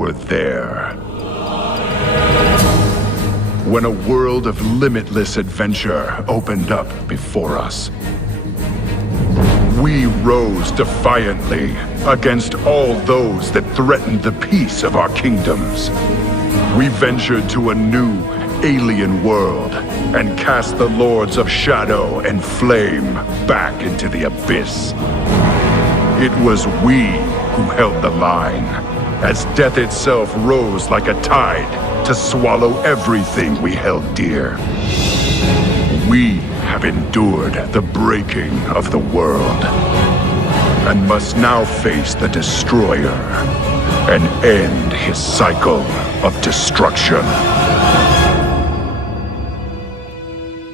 were there. When a world of limitless adventure opened up before us, we rose defiantly against all those that threatened the peace of our kingdoms. We ventured to a new, alien world and cast the Lords of Shadow and Flame back into the abyss. It was we who held the line, as death itself rose like a tide to swallow everything we held dear. We have endured the breaking of the world, and must now face the Destroyer and end his cycle of destruction.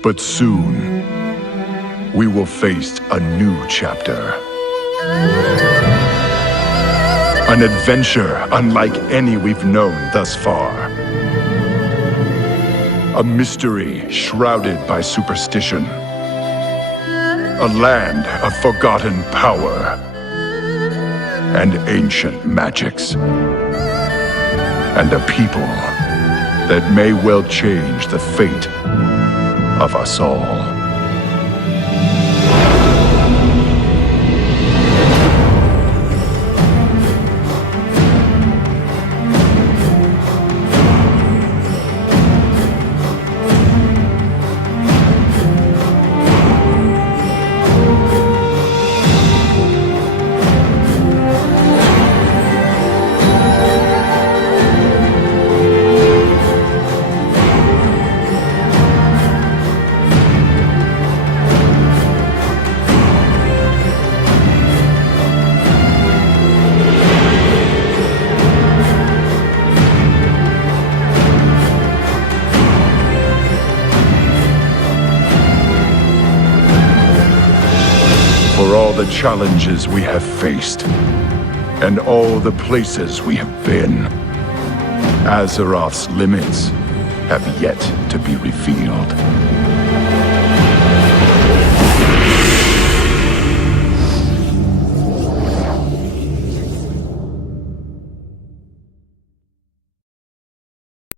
But soon, we will face a new chapter. An adventure unlike any we've known thus far. A mystery shrouded by superstition. A land of forgotten power and ancient magics. And a people that may well change the fate of us all. For all the challenges we have faced, and all the places we have been, Azeroth's limits have yet to be revealed.